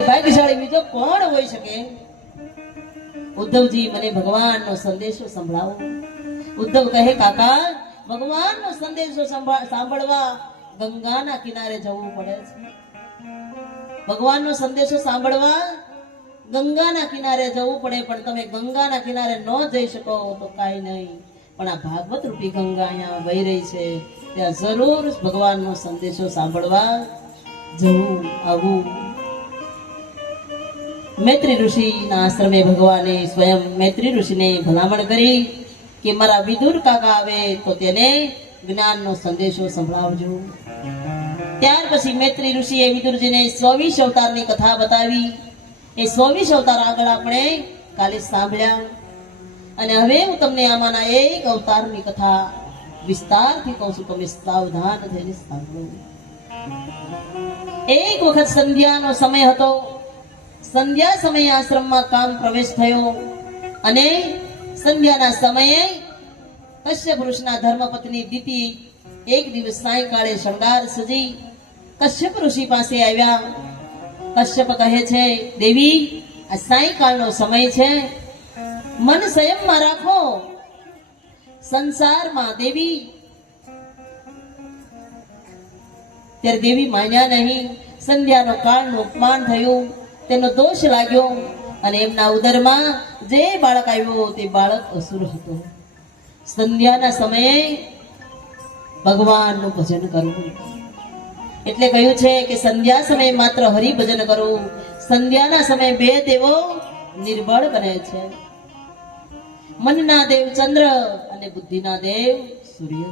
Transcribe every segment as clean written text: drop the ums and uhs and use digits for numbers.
ભાગ્યશાળી બીજો કોણ હોઈ શકે? ઉદ્ધવજી, મને ભગવાનનો સંદેશો સંભળાવો. ઉદ્ધવ કહે, કાકા, ભગવાનનો સંદેશો સાંભળવા ગંગાના કિનારે જવું પડે છે. ભગવાનનો સંદેશો સાંભળવા ગંગાના કિનારે જવું પડે, પણ તમે ગંગાના કિનારે ન જઈ શકો તો કાંઈ નહીં, પણ આ ભાગવત રૂપી ગંગા અહીંયા વહી રહી છે, ત્યાં જરૂર ભગવાનનો સંદેશો સાંભળવા જવું આવવું. મૈત્રી ઋષિના આશ્રમે ભગવાને સ્વયં મૈત્રી ઋષિને ભલામણ કરી કે મારા વિદુર કાકા આવે તો તેને જ્ઞાનનો સંદેશો સંભળાવજો. ત્યાર પછી મૈત્રી ઋષિએ વિદુરજીને 24 અવતારની કથા બતાવી. એ 24 અવતાર આગળ આપણે કાલે સાંભળ્યા, અને હવે હું તમને આમાંના એક અવતારની કથા વિસ્તારથી કહું છું. તમે સાવધાન થઈને સાંભળો. એક વખત સંધ્યાનો સમય હતો. સંધ્યા સમયે આશ્રમમાં કામ પ્રવેશ થયો, અને સંધ્યાના સમયે કશ્યપ ઋષિના ધર્મપત્ની દિતિ એક દિવસ સાયંકાળે શણગાર સજી કશ્યપ ઋષિ પાસે આવ્યા. કશ્યપ કહે છે, દેવી, આ સાયંકાળનો સમય છે, મન સંયમમાં રાખો. સંસારમાં દેવી. ત્યારે દેવી માન્યા નહીં. સંધ્યાનો કાળનું અપમાન થયું, તેનો દોષ લાગ્યો, અને એમના ઉદરમાં જે બાળક આવ્યો તે બાળક અસુર હતો. સંધ્યાના સમયે ભગવાનનું ભજન કરવું, એટલે કહ્યું છે કે સંધ્યા સમયે માત્ર હરિભજન કરવું. સંધ્યાના સમયે બે દેવો નિર્બળ બને છે, મનના દેવ ચંદ્ર અને બુદ્ધિના દેવ સૂર્ય.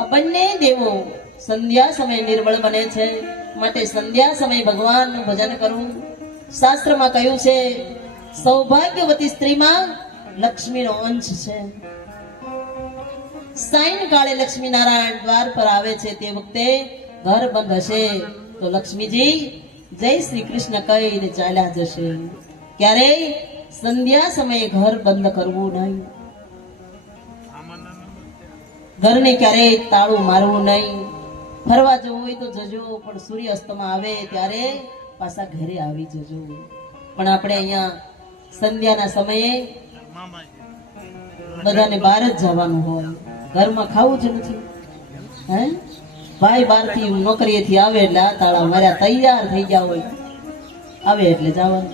આ બંને દેવો સંધ્યા સમયે નિર્બળ બને છે, માટે સંધ્યા સમયે ભગવાનનું ભજન કરવું. શાસ્ત્રમાં કહ્યું છે, સૌભાગ્યવતી સ્ત્રીમાં લક્ષ્મીનો અંશ છે. સાયંકાળે લક્ષ્મી નારાયણ દ્વાર પર આવે છે, તે વખતે ઘર બંધ હશે તો લક્ષ્મીજી જય શ્રી કૃષ્ણ કહીને ચાલ્યા જશે. ક્યારેય સંધ્યા સમયે ઘર બંધ કરવું નહીં. ઘરને ક્યારેય તાળું મારવું નહીં. ફરવા જવું હોય તો જજો, પણ સૂર્યાસ્તમાં આવે ત્યારે પાછા ઘરે આવી જજો. પણ આપણે અહીંયા સંધ્યાના સમયે બધાને બહાર જ જવાનું હોય, ઘરમાં ખાવું જ નથી. હે ભાઈ બહારથી નોકરીએથી આવે એટલે આ તાળા માર્યા તૈયાર થઈ ગયા હોય, આવે એટલે જવાનું.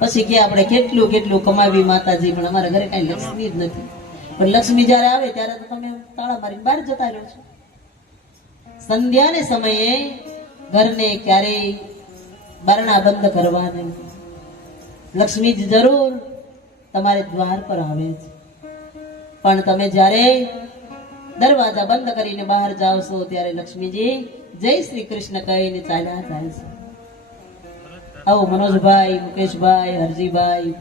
પછી કે આપણે કેટલું કેટલું કમાવી માતાજી, પણ અમારા ઘરે કઈ લક્ષ્મી જ નથી. પણ લક્ષ્મી જયારે આવે ત્યારે તો તમે તાળા મારીને બહાર જતા રહ્યો છો. સંધ્યાને સમયે ઘરને ક્યારેય બારણા બંધ કરવા નહીં. લક્ષ્મી જરૂર તમારે દ્વાર પર આવે છે, પણ તમે જ્યારે દરવાજા બંધ કરીને બહાર જાઓ છો ત્યારે લક્ષ્મીજી જય શ્રી કૃષ્ણ કહીને ચાલ્યા જાય છે. આવો મનોજભાઈ, મુકેશભાઈ, હરજીભાઈ,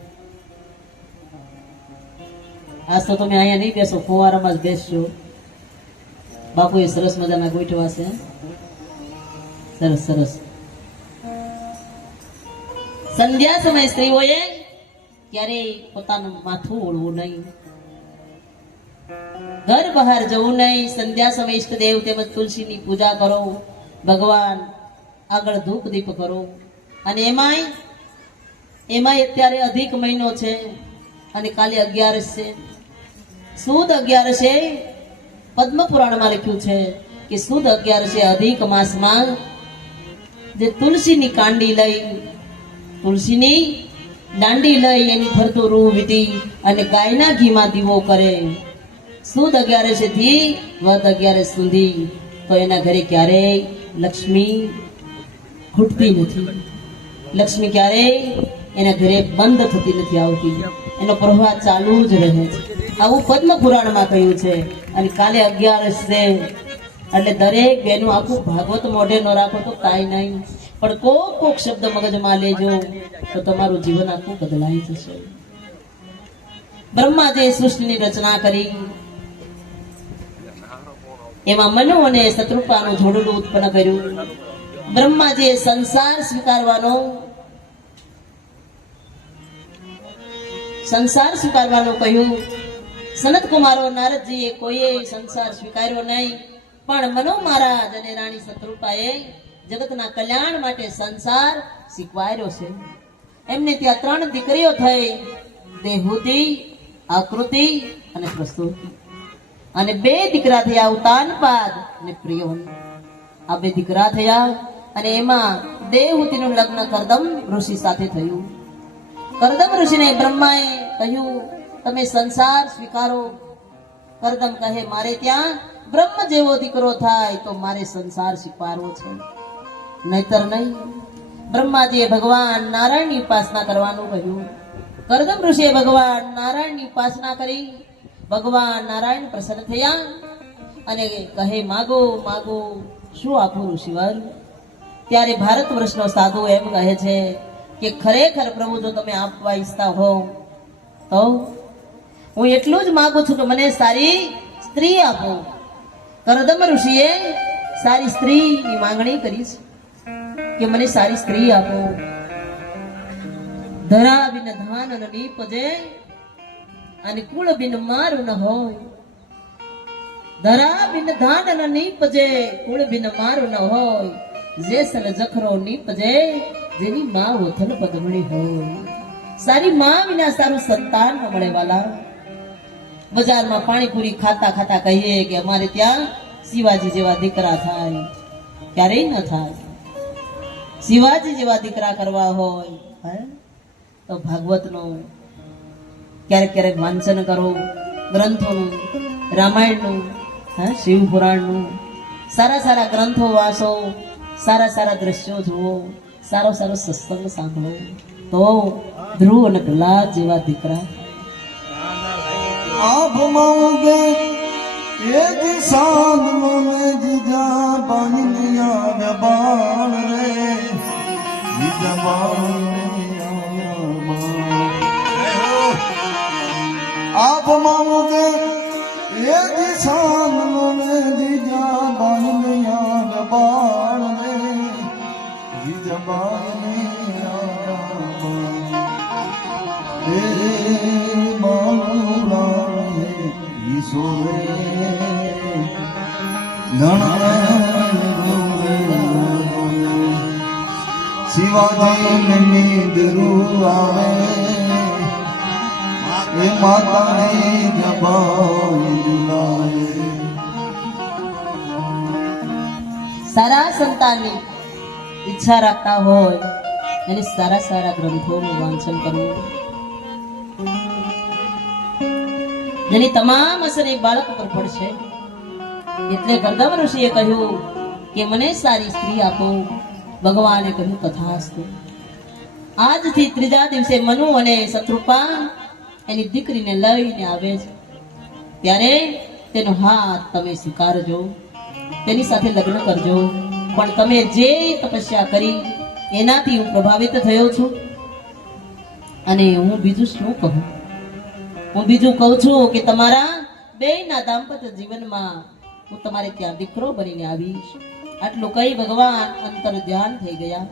આજ તો તમે અહીંયા નહીં બેસો, ફુવારામાં જ બેસજો. બાપુએ સરસ મજાના ગોઠવા છે, સરસ સરસ. સંધ્યા સમય સ્ત્રીઓએ ક્યારેય પોતાનું માથું ઓળવું નહીં, ઘર બહાર જવું નહીં. સંધ્યા સમય ઈષ્ટદેવ તેમજ તુલસીની પૂજા કરો, ભગવાન આગળ ધૂપ દીપ કરો. અને એમાંય અત્યારે અધિક મહિનો છે, અને કાલે 11 છે, સુદ 11 છે. પદ્મ પુરાણમાં લખ્યું છે કે સુદ 11 છે. અધિક માસમાં જે તુલસીની કાંડી લઈ, તુલસીની દાંડી લઈ એની ફરતું રૂ વીટી અને ગાયના ઘીમાં દીવો કરે. સુદ 11 થી વદ 11 સુધી તો એના ઘરે ક્યારેય લક્ષ્મી ખૂટતી નથી. લક્ષ્મી ક્યારેય એના ઘરે બંધ થતી નથી આવતી, એનો પ્રવાહ ચાલુ જ રહે છે. આવું પદ્મ પુરાણમાં કહ્યું છે. અને કાલે 11 છે, એટલે દરેક બેનું આખું ભાગવત મોઢે ન રાખો તો કાંઈ નહીં, પણ કોક શબ્દ મગજમાં લેજો તો તમારું જીવન આખું બદલાઈ જશે. બ્રહ્માજીએ સૃષ્ટિની રચના કરી, એમાં મનુ અને શત્રુપાનું જોડું ઉત્પન્ન કર્યું. બ્રહ્માજીએ સંસાર સ્વીકારવાનું કહ્યું. સનત કુમારો નારદજીએ કોઈએ સંસાર સ્વીકાર્યો નહીં, પણ મનુ મહારાજ અને રાણી શત્રુપાએ જગતના કલ્યાણ માટે સંસાર શીખવાડ્યો છે. એમને ત્યાં 3 દીકરીઓ થઈ, દેહૂતિ, આકૃતિ અને પ્રસૂતિ. અને 2 દીકરા થયા, ઉતાનપાદ અને પ્રિયવંત. આ 2 દીકરા થયા અને એમાં દેવહૂતિનું લગ્ન કરદમ ઋષિ સાથે થયું. કરદમ ઋષિને બ્રહ્માએ કહ્યું, તમે સંસાર સ્વીકારો. કરદમ કહે, મારે ત્યાં બ્રહ્મ જેવો દીકરો થાય તો મારે સંસાર સ્વીકારવો છે, નહીતર નહીં. બ્રહ્માજીએ ભગવાન નારાયણની ઉપાસના કરવાનું કહ્યું. કરદમ ઋષિએ ભગવાન નારાયણની ઉપાસના કરી. ભગવાન નારાયણ પ્રસન્ન થયા અને કહે, માગો માગો, શું આપું ઋષિવર? ત્યારે ભારત વર્ષનો સાધુ એમ કહે છે કે ખરેખર પ્રભુ, જો તમે આપવા ઈચ્છતા હો તો હું એટલું જ માંગુ છું કે મને સારી સ્ત્રી આપો. કરદમ ઋષિએ સારી સ્ત્રીની માંગણી કરી છે કે મને સારી સ્ત્રી આપો. ધરા બિન ધાન ન નીપજે અને કુળ બિન મારું ન હોય. ધરા બિન ધાન ન નીપજે, કુળ બિન મારું ન હોય. જેસલ જખરો નીપજે, જેની માં ઓથલ પદમણી હોય. સારી માં વિના સારું સંતાન ન મળે વાલા. બજારમાં પાણીપુરી ખાતા ખાતા કહીએ કે અમારે ત્યાં શિવાજી જેવા દીકરા થાય, ક્યારેય ન થાય. શિવાજી જેવા દીકરા કરવા હોય તો ભાગવતનું ક્યારેક ક્યારેક વાંચન કરો, ગ્રંથોનું, રામાયણનું, શિવ પુરાણનું, સારા સારા ગ્રંથો વાંચો, સારા સારા દ્રશ્યો જુઓ, સારો સારો સત્સંગ સાંભળો, તો ધ્રુવ અને પ્રહલાદ જેવા દીકરા. आप मांगे ये किसान में जिजा बन लिया जबान रे, जिजा आप मांगे ये किसान में जिजा बन लिया जबान रे, जिजा बन શિવાજી ને નીંદરું આવે, એ માતાની જબાઈ ઝુલાવે. સારા સંતાનની ઈચ્છા રાખતા હોય એને સારા સારા ગ્રંથોનું વાંચન કરવું, જેની તમામ અસર એ બાળક પર પડશે. એટલે કરદમ ઋષિએ કહ્યું કે મને સારી સ્ત્રી આપો. ભગવાને કહ્યું, તથાસ્તુ. આજથી 3જા દિવસે મનુ અને શત્રુપા એની દીકરીને લઈને આવે છે. ત્યારે તેનો હાથ તમે સ્વીકારજો, તેની સાથે લગ્ન કરજો. પણ તમે જે તપસ્યા કરી એનાથી હું પ્રભાવિત થયો છું, અને હું બીજું શું કહું? હું બીજું કહું છું કે તમારા બેયના દાંપત્ય જીવનમાં હું તમારે ત્યાં દીકરો બનીને આવીશ. આટલું કહી ભગવાન અંતર ધ્યાન થઈ ગયા.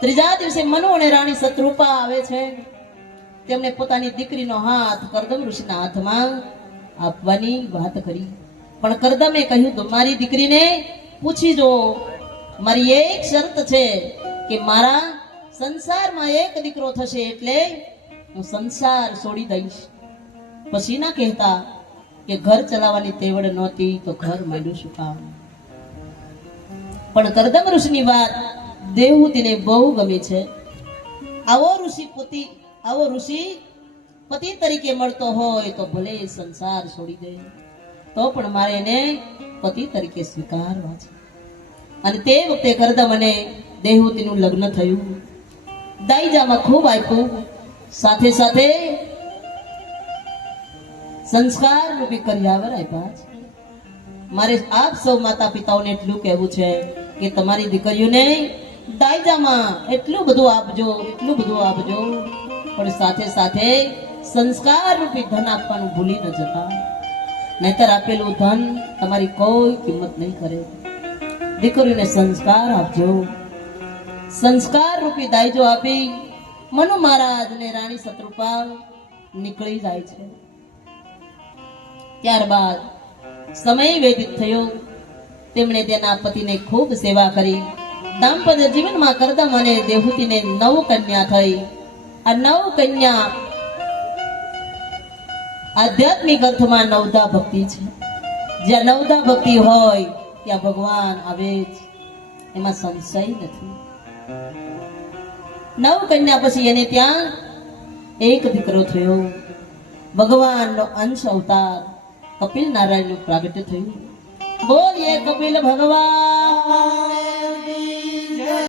3જા દિવસે મનુ અને રાણી શત્રુપા આવે છે. તેમણે પોતાની દીકરીનો હાથ કરદમ ઋષિના હાથમાં આપવાની વાત કરી. પણ કરદમે કહ્યું, તો મારી દીકરીને પૂછી જો, મારી એક શરત છે કે મારા સંસારમાં એક દીકરો થશે એટલે હું સંસાર છોડી દઈશ. પછી ના કહેતા કે ઘર ચલાવવાની તેવડ નહોતી તો ઘર માંડ્યું શું કામ. પણ કરદમ ઋષિની વાત દેવહૂતિને બહુ ગમી છે. આવો ઋષિ પતિ તરીકે મળતો હોય તો ભલે સંસાર છોડી દે, તો પણ મારે એને પતિ તરીકે સ્વીકારવા છે. અને તે વખતે કરદમ અને દેવહૂતિનું લગ્ન થયું. દાઈજામાં ખૂબ આપ્યું, સાથે સાથે સંસ્કાર રૂપી કર્યાવર આપ્યા છે. મારે આપ સૌ માતા પિતાઓને એટલું કહેવું છે કે તમારી દીકરીઓને દાયજામાં એટલું બધું આપજો, એટલું બધું આપજો, પણ સાથે સાથે સંસ્કાર રૂપી ધન આપવાનું ભૂલી ન જતા. નહીતર આપેલું ધન તમારી કોઈ કિંમત નહીં કરે. દીકરીઓને સંસ્કાર આપજો. સંસ્કાર રૂપી દાયજો આપી મનુ મહારાજ ને રાણી શત્રુપા નીકળી જાય છે. ત્યારબાદ સમય વ્યતીત થયો. તેમણે તેના પતિને ખૂબ સેવા કરી, દાંપત્ય જીવનમાં કરદમ અને દેવહૂતિને 9 કન્યા થઈ. આ 9 કન્યા આધ્યાત્મિક અર્થમાં નવદા ભક્તિ છે. જ્યાં નવદા ભક્તિ હોય ત્યાં ભગવાન આવે જ, એમાં સંશય નથી. 9 કન્યા પછી એને ત્યાં એક દીકરો થયો. ભગવાનનો અંશ અવતાર કપિલ નારાયણનું પ્રાગટ્ય થયું. બોલીએ કપિલ ભગવાન